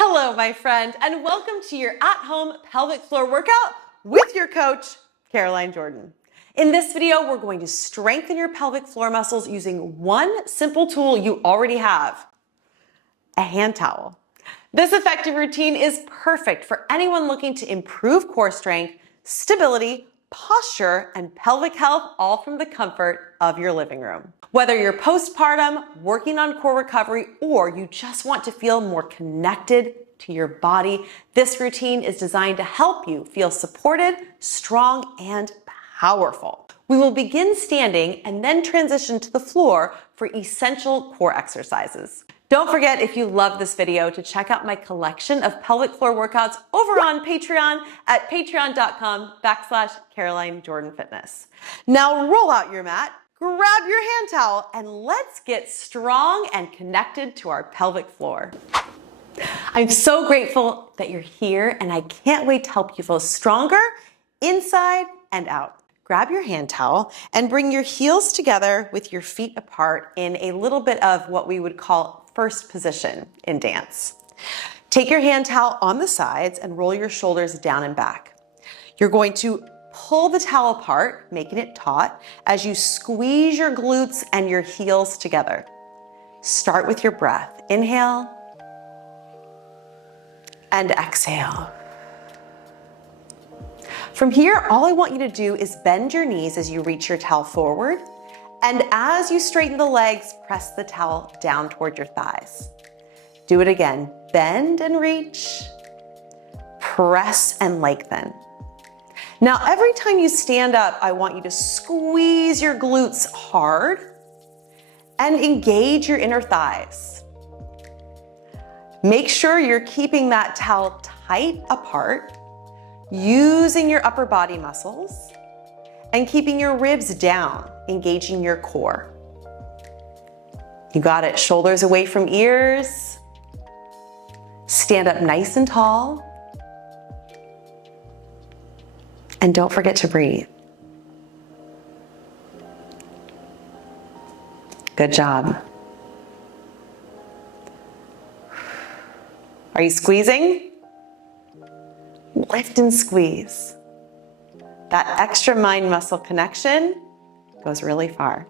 Hello, my friend, and welcome to your at-home pelvic floor workout with your coach, Caroline Jordan. In this video, we're going to strengthen your pelvic floor muscles using one simple tool you already have, a hand towel. This effective routine is perfect for anyone looking to improve core strength, stability, posture, and pelvic health, all from the comfort of your living room. Whether you're postpartum, working on core recovery, or you just want to feel more connected to your body, this routine is designed to help you feel supported, strong, and powerful. We will begin standing and then transition to the floor for essential core exercises. Don't forget, if you love this video, to check out my collection of pelvic floor workouts over on Patreon at patreon.com/Caroline Jordan Fitness. Now roll out your mat, grab your hand towel, and let's get strong and connected to our pelvic floor. I'm so grateful that you're here, and I can't wait to help you feel stronger inside and out. Grab your hand towel and bring your heels together with your feet apart in a little bit of what we would call first position in dance. Take your hand towel on the sides and roll your shoulders down and back. You're going to pull the towel apart, making it taut, as you squeeze your glutes and your heels together. Start with your breath. Inhale and exhale. From here, all I want you to do is bend your knees as you reach your towel forward. And as you straighten the legs, press the towel down toward your thighs. Do it again. Bend and reach. Press and lengthen. Now, every time you stand up, I want you to squeeze your glutes hard and engage your inner thighs. Make sure you're keeping that towel tight apart, using your upper body muscles, and keeping your ribs down, engaging your core. You got it. Shoulders away from ears. Stand up nice and tall. And don't forget to breathe. Good job. Are you squeezing? Lift and squeeze. That extra mind muscle connection goes really far.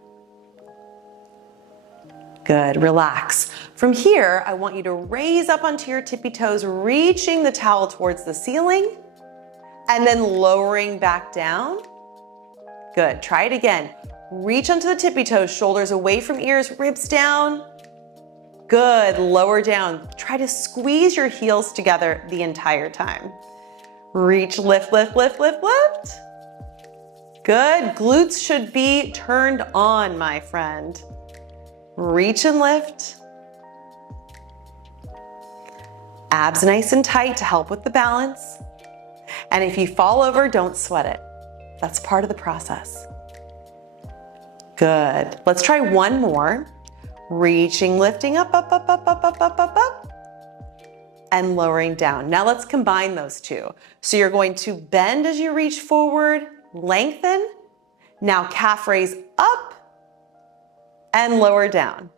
Good, relax. From here, I want you to raise up onto your tippy toes, reaching the towel towards the ceiling, and then lowering back down. Good, try it again. Reach onto the tippy toes, shoulders away from ears, ribs down. Good, lower down. Try to squeeze your heels together the entire time. Reach, lift, lift, lift, lift, lift. Good, glutes should be turned on, my friend. Reach and lift. Abs nice and tight to help with the balance. And if you fall over, don't sweat it. That's part of the process. Good, let's try one more. Reaching, lifting up, up, up, up, up, up, up, up, up. And lowering down. Now let's combine those two. So you're going to bend as you reach forward, lengthen. Now calf raise up and lower down.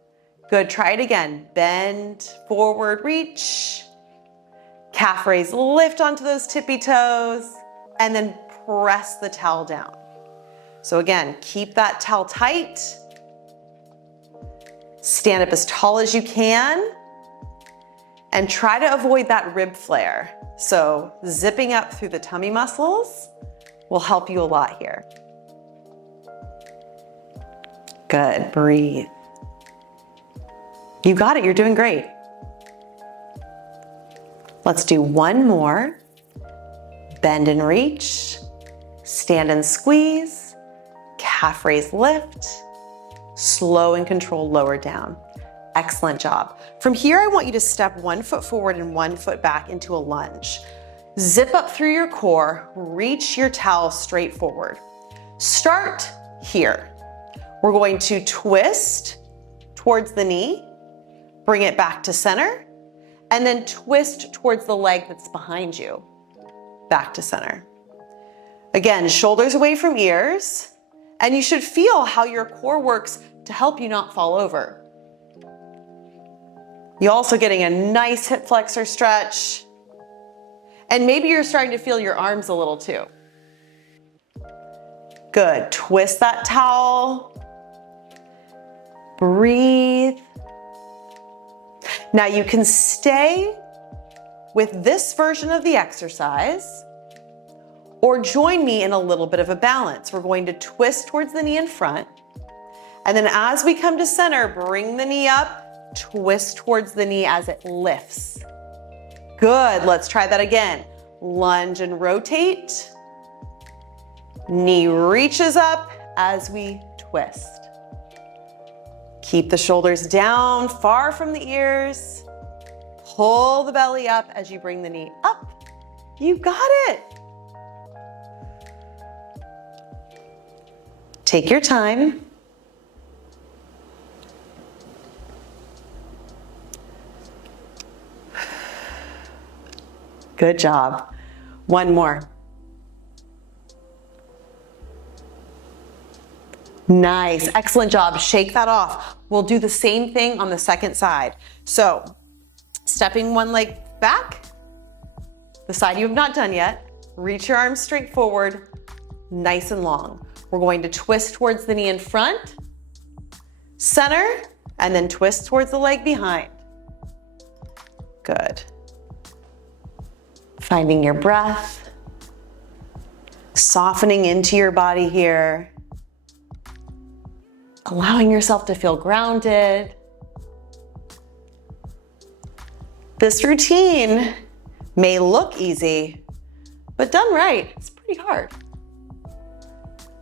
Good, try it again. Bend, forward, reach. Calf raise, lift onto those tippy toes, and then press the towel down. So again, keep that towel tight. Stand up as tall as you can. And try to avoid that rib flare. So zipping up through the tummy muscles will help you a lot here. Good, breathe. You got it, you're doing great. Let's do one more. Bend and reach, stand and squeeze, calf raise, lift, slow and controlled lower down. Excellent job. From here, I want you to step 1 foot forward and 1 foot back into a lunge. Zip up through your core, reach your towel straight forward. Start here. We're going to twist towards the knee, bring it back to center, and then twist towards the leg that's behind you, back to center. Again, shoulders away from ears, and you should feel how your core works to help you not fall over. You're also getting a nice hip flexor stretch. And maybe you're starting to feel your arms a little too. Good. Twist that towel. Breathe. Now you can stay with this version of the exercise or join me in a little bit of a balance. We're going to twist towards the knee in front. And then as we come to center, bring the knee up, twist towards the knee as it lifts. Good, let's try that again. Lunge and rotate. Knee reaches up as we twist. Keep the shoulders down, far from the ears. Pull the belly up as you bring the knee up. You got it. Take your time. Good job. One more. Nice, excellent job. Shake that off. We'll do the same thing on the second side. So, stepping one leg back, the side you have not done yet, reach your arms straight forward, nice and long. We're going to twist towards the knee in front, center, and then twist towards the leg behind. Good. Finding your breath, softening into your body here, allowing yourself to feel grounded. This routine may look easy, but done right, it's pretty hard.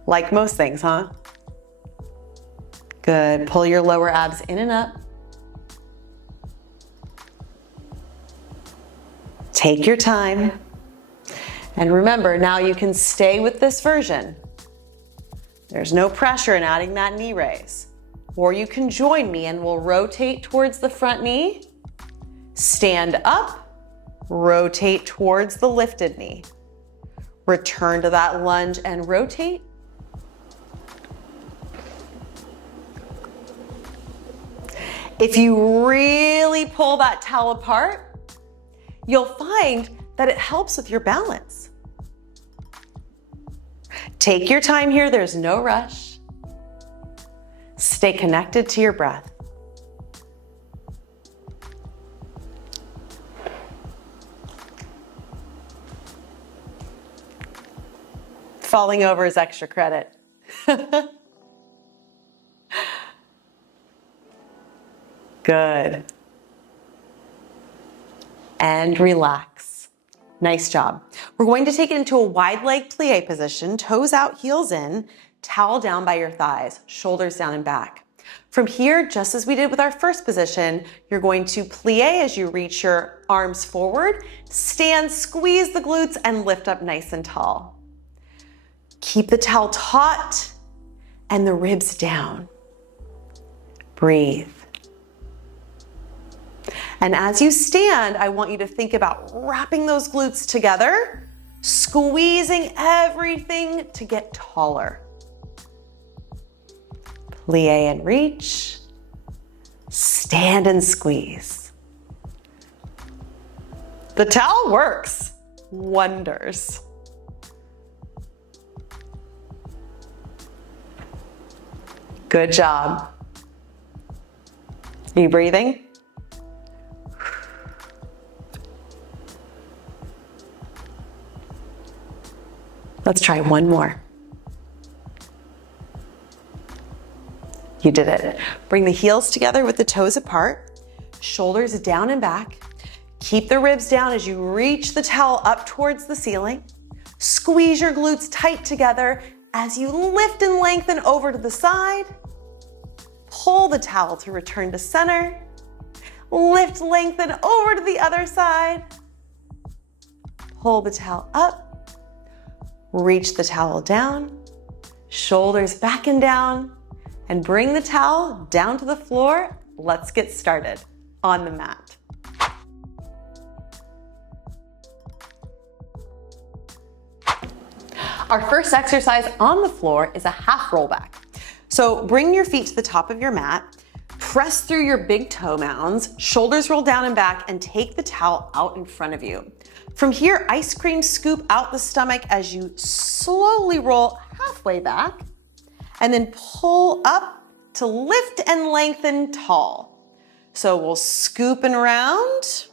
Like most things, huh? Good, pull your lower abs in and up. Take your time. And remember, now you can stay with this version. There's no pressure in adding that knee raise. Or you can join me and we'll rotate towards the front knee, stand up, rotate towards the lifted knee. Return to that lunge and rotate. If you really pull that towel apart, you'll find that it helps with your balance. Take your time here, there's no rush. Stay connected to your breath. Falling over is extra credit. Good. And relax. Nice job. We're going to take it into a wide leg plie position, toes out, heels in, towel down by your thighs, shoulders down and back. From here, just as we did with our first position, you're going to plie as you reach your arms forward, stand, squeeze the glutes, and lift up nice and tall. Keep the towel taut and the ribs down. Breathe. And as you stand, I want you to think about wrapping those glutes together, squeezing everything to get taller. Plie and reach, stand and squeeze. The towel works wonders. Good job. Are you breathing? Let's try one more. You did it. Bring the heels together with the toes apart, shoulders down and back. Keep the ribs down as you reach the towel up towards the ceiling. Squeeze your glutes tight together as you lift and lengthen over to the side. Pull the towel to return to center. Lift, lengthen over to the other side. Pull the towel up. Reach the towel down, shoulders back and down, and bring the towel down to the floor. Let's get started on the mat. Our first exercise on the floor is a half roll back. So bring your feet to the top of your mat, press through your big toe mounds, shoulders roll down and back, and take the towel out in front of you. From here, ice cream scoop out the stomach as you slowly roll halfway back, and then pull up to lift and lengthen tall. So we'll scoop and round,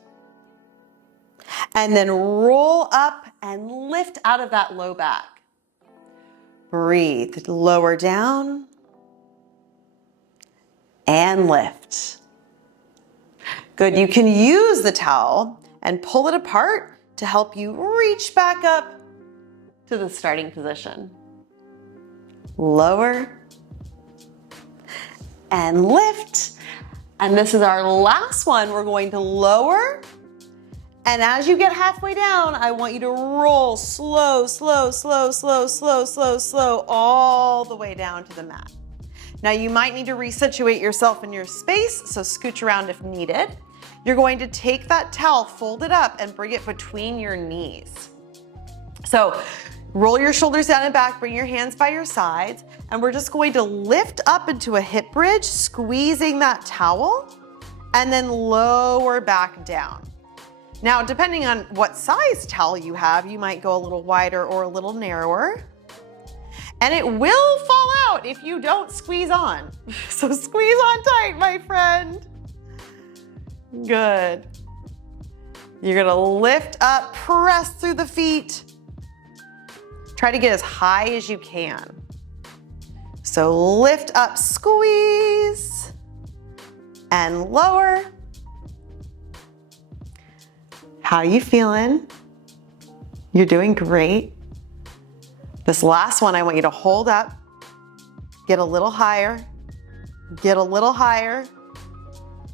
and then roll up and lift out of that low back. Breathe, lower down, and lift. Good, you can use the towel and pull it apart to help you reach back up to the starting position. Lower and lift. And this is our last one. We're going to lower. And as you get halfway down, I want you to roll slow, slow, slow, slow, slow, slow, slow, all the way down to the mat. Now you might need to resituate yourself in your space, so scooch around if needed. You're going to take that towel, fold it up, and bring it between your knees. So roll your shoulders down and back, bring your hands by your sides, and we're just going to lift up into a hip bridge, squeezing that towel, and then lower back down. Now, depending on what size towel you have, you might go a little wider or a little narrower. And it will fall out if you don't squeeze on. So squeeze on tight, my friend. Good. You're gonna lift up, press through the feet. Try to get as high as you can. So lift up, squeeze, and lower. How you feeling? You're doing great. This last one, I want you to hold up, get a little higher, get a little higher,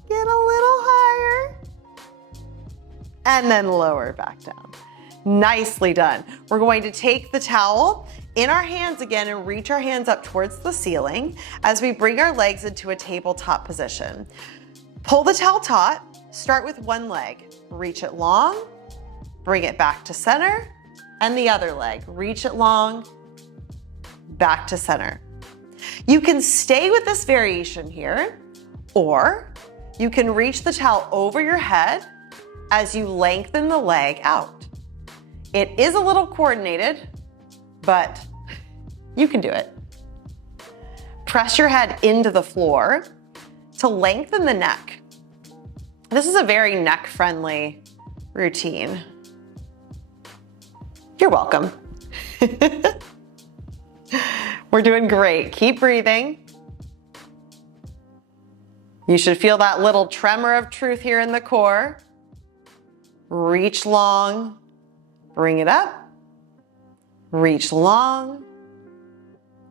get a little higher, and then lower back down. Nicely done. We're going to take the towel in our hands again and reach our hands up towards the ceiling as we bring our legs into a tabletop position. Pull the towel taut, start with one leg, reach it long, bring it back to center, and the other leg, reach it long, back to center. You can stay with this variation here, or you can reach the towel over your head as you lengthen the leg out. It is a little coordinated, but you can do it. Press your head into the floor to lengthen the neck. This is a very neck-friendly routine. You're welcome. We're doing great. Keep breathing. You should feel that little tremor of truth here in the core. Reach long, bring it up, reach long,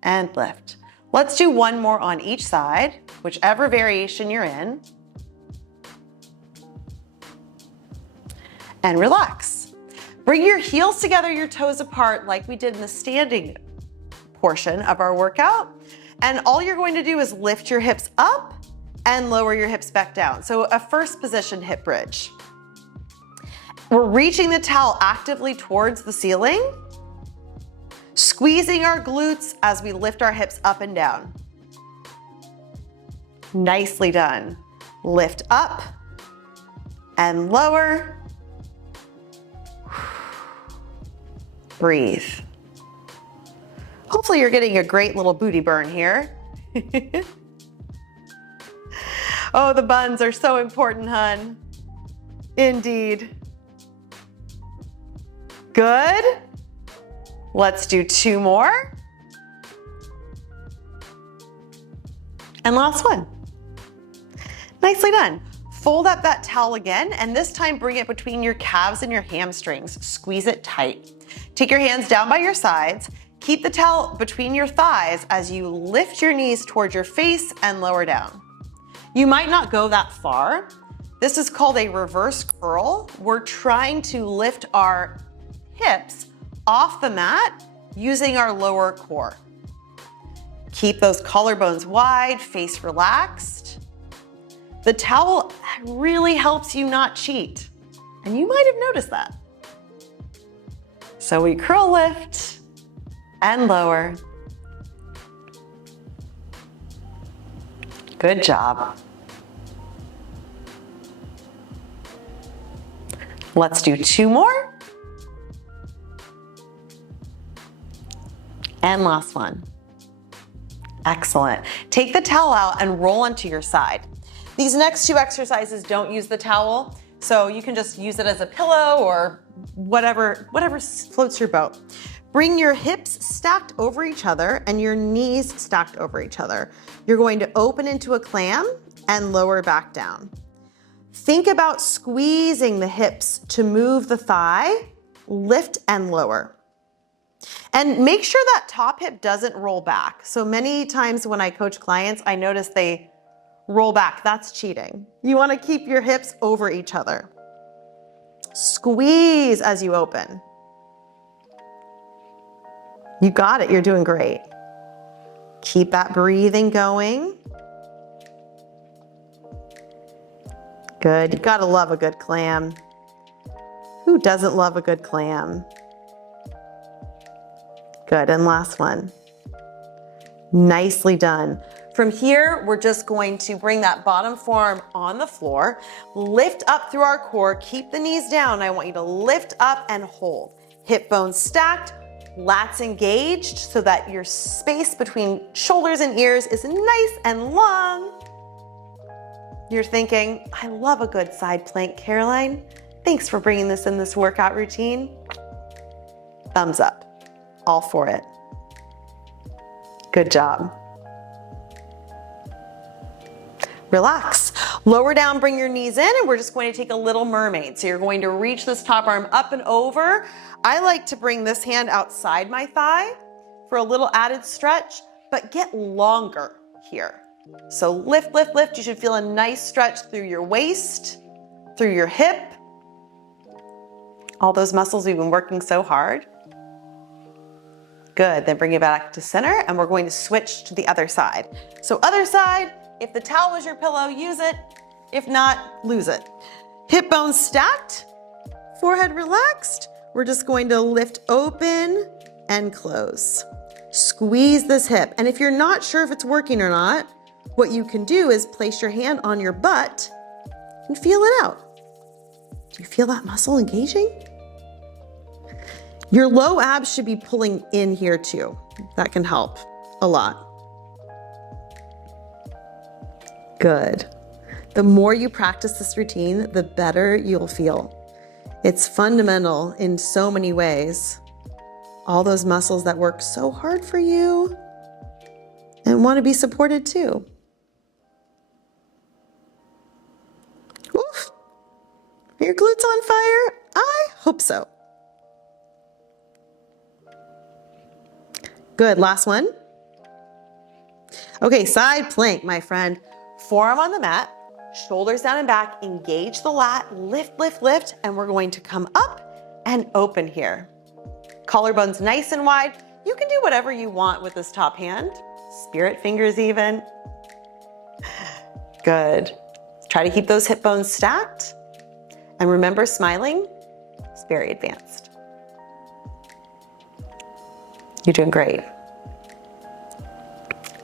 and lift. Let's do one more on each side, whichever variation you're in. And relax. Bring your heels together, your toes apart like we did in the standing portion of our workout. And all you're going to do is lift your hips up and lower your hips back down. So a first position hip bridge. We're reaching the towel actively towards the ceiling, squeezing our glutes as we lift our hips up and down. Nicely done. Lift up and lower. Breathe. Hopefully you're getting a great little booty burn here. Oh, the buns are so important, hun. Indeed. Good. Let's do two more. And last one. Nicely done. Fold up that towel again, and this time bring it between your calves and your hamstrings. Squeeze it tight. Take your hands down by your sides. Keep the towel between your thighs as you lift your knees towards your face and lower down. You might not go that far. This is called a reverse curl. We're trying to lift our hips off the mat using our lower core. Keep those collarbones wide, face relaxed. The towel really helps you not cheat, and you might have noticed that. So we curl lift and lower. Good job. Let's do 2 more. And last one. Excellent. Take the towel out and roll onto your side. These next 2 exercises don't use the towel, so you can just use it as a pillow or whatever floats your boat. Bring your hips stacked over each other and your knees stacked over each other. You're going to open into a clam and lower back down. Think about squeezing the hips to move the thigh, lift and lower. And make sure that top hip doesn't roll back. So many times when I coach clients, I notice they roll back. That's cheating. You want to keep your hips over each other. Squeeze as you open. You got it. You're doing great. Keep that breathing going. Good. You gotta love a good clam. Who doesn't love a good clam? Good, and last one. Nicely done. From here, we're just going to bring that bottom forearm on the floor, lift up through our core, keep the knees down. I want you to lift up and hold. Hip bones stacked, lats engaged so that your space between shoulders and ears is nice and long. You're thinking, I love a good side plank, Caroline. Thanks for bringing this in this workout routine. Thumbs up. All for it. Good job. Relax. Lower down, bring your knees in, and we're just going to take a little mermaid. So you're going to reach this top arm up and over. I like to bring this hand outside my thigh for a little added stretch, but get longer here. So lift, lift, lift. You should feel a nice stretch through your waist, through your hip. All those muscles we've been working so hard. Good, then bring it back to center and we're going to switch to the other side. So other side, if the towel is your pillow, use it. If not, lose it. Hip bones stacked, forehead relaxed. We're just going to lift open and close. Squeeze this hip. And if you're not sure if it's working or not, what you can do is place your hand on your butt and feel it out. Do you feel that muscle engaging? Your low abs should be pulling in here too. That can help a lot. Good. The more you practice this routine, the better you'll feel. It's fundamental in so many ways. All those muscles that work so hard for you and want to be supported too. Oof. Are your glutes on fire? I hope so. Good, last one. Okay, side plank, my friend. Forearm on the mat, shoulders down and back, engage the lat, lift, lift, lift, and we're going to come up and open here. Collarbones nice and wide. You can do whatever you want with this top hand. Spirit fingers even. Good. Try to keep those hip bones stacked. And remember, smiling is very advanced. You're doing great.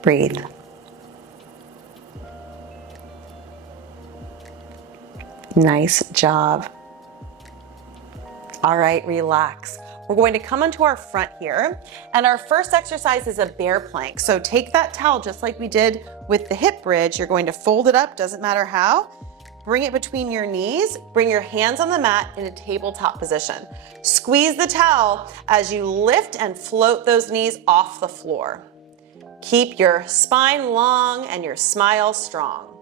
Breathe. Nice job. All right, relax. We're going to come onto our front here, and our first exercise is a bear plank. So take that towel just like we did with the hip bridge. You're going to fold it up, doesn't matter how. Bring it between your knees, bring your hands on the mat in a tabletop position. Squeeze the towel as you lift and float those knees off the floor. Keep your spine long and your smile strong.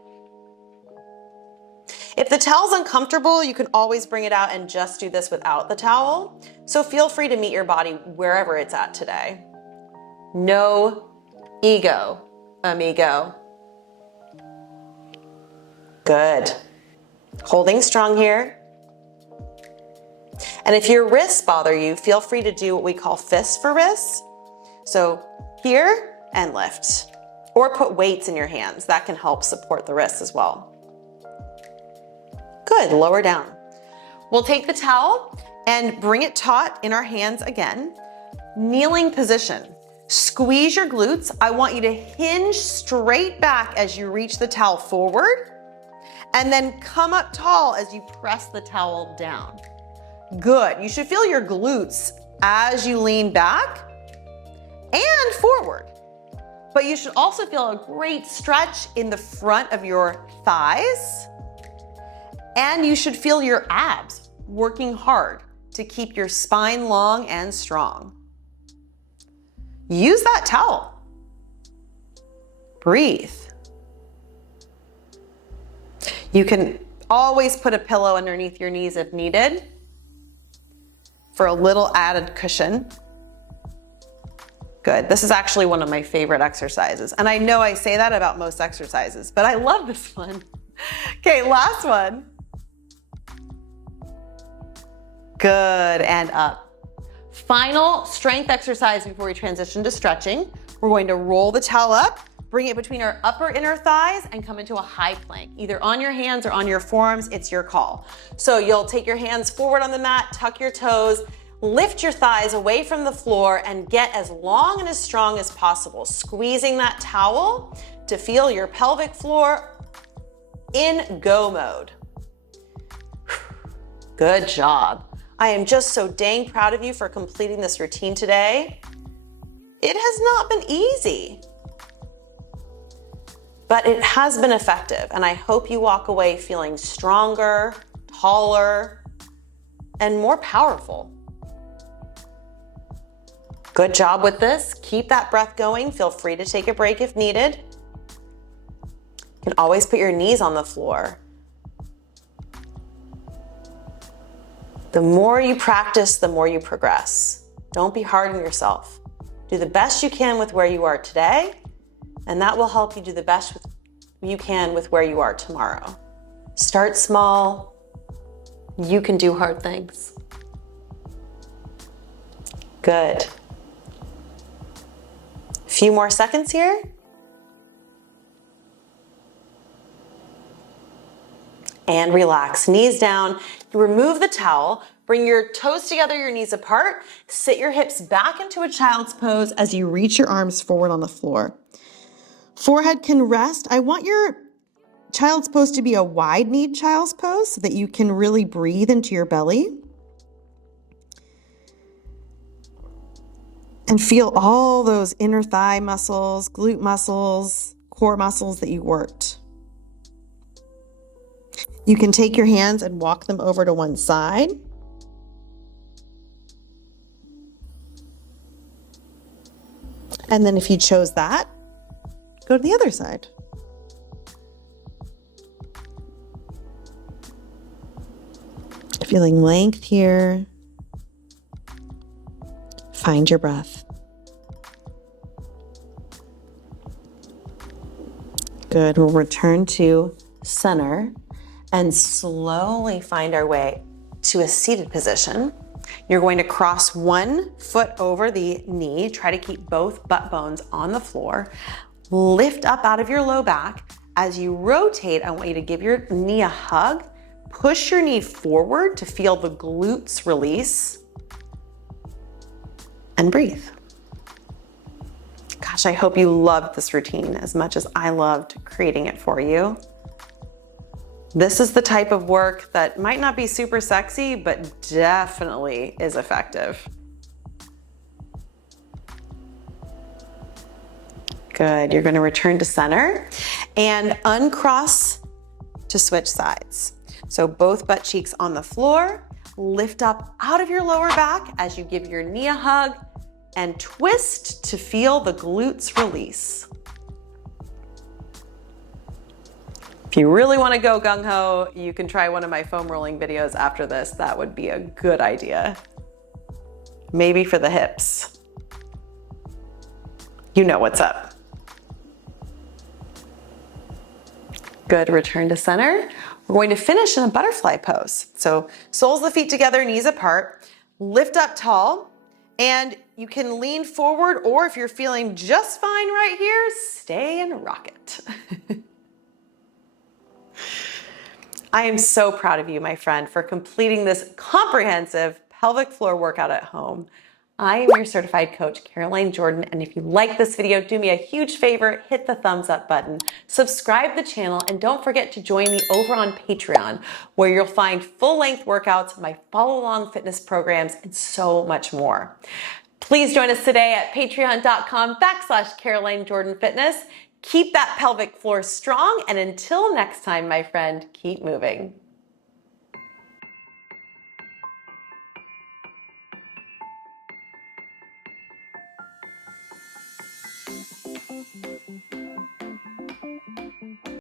If the towel's uncomfortable, you can always bring it out and just do this without the towel. So feel free to meet your body wherever it's at today. No ego, amigo. Good. Holding strong here. And if your wrists bother you, feel free to do what we call fists for wrists. So here and lift. Or put weights in your hands. That can help support the wrists as well. Good, lower down. We'll take the towel and bring it taut in our hands again. Kneeling position. Squeeze your glutes. I want you to hinge straight back as you reach the towel forward, and then come up tall as you press the towel down. Good. You should feel your glutes as you lean back and forward. But you should also feel a great stretch in the front of your thighs. And you should feel your abs working hard to keep your spine long and strong. Use that towel. Breathe. You can always put a pillow underneath your knees if needed for a little added cushion. Good. This is actually one of my favorite exercises. And I know I say that about most exercises, but I love this one. Okay, last one. Good, and up. Final strength exercise before we transition to stretching. We're going to roll the towel up, bring it between our upper inner thighs, and come into a high plank, either on your hands or on your forearms. It's your call. So you'll take your hands forward on the mat, tuck your toes, lift your thighs away from the floor, and get as long and as strong as possible, squeezing that towel to feel your pelvic floor in go mode. Good job. I am just so dang proud of you for completing this routine today. It has not been easy, but it has been effective, and I hope you walk away feeling stronger, taller, and more powerful. Good job with this. Keep that breath going. Feel free to take a break if needed. You can always put your knees on the floor. The more you practice, the more you progress. Don't be hard on yourself. Do the best you can with where you are today, and that will help you do the best you can with where you are tomorrow. Start small. You can do hard things. Good. A few more seconds here. And relax, knees down. Remove the towel, bring your toes together, your knees apart, sit your hips back into a child's pose as you reach your arms forward on the floor. Forehead can rest. I want your child's pose to be a wide-kneed child's pose so that you can really breathe into your belly. And feel all those inner thigh muscles, glute muscles, core muscles that you worked. You can take your hands and walk them over to one side. And then if you chose that, go to the other side. Feeling length here. Find your breath. Good. We'll return to center and slowly find our way to a seated position. You're going to cross one foot over the knee. Try to keep both butt bones on the floor. Lift up out of your low back. As you rotate, I want you to give your knee a hug. Push your knee forward to feel the glutes release. And breathe. Gosh, I hope you loved this routine as much as I loved creating it for you. This is the type of work that might not be super sexy, but definitely is effective. Good, you're gonna return to center and uncross to switch sides. So both butt cheeks on the floor, lift up out of your lower back as you give your knee a hug and twist to feel the glutes release. If you really want to go gung-ho, you can try one of my foam rolling videos after this. That would be a good idea. Maybe for the hips. You know what's up. Good, return to center. We're going to finish in a butterfly pose. So soles of the feet together, knees apart, lift up tall, and you can lean forward, or if you're feeling just fine right here, stay and rock it. I am so proud of you, my friend, for completing this comprehensive pelvic floor workout at home. I am your certified coach, Caroline Jordan, and if you like this video, do me a huge favor, hit the thumbs up button, subscribe to the channel, and don't forget to join me over on Patreon, where you'll find full-length workouts, my follow-along fitness programs, and so much more. Please join us today at patreon.com/Caroline Jordan Fitness. Keep that pelvic floor strong, and until next time, my friend, keep moving.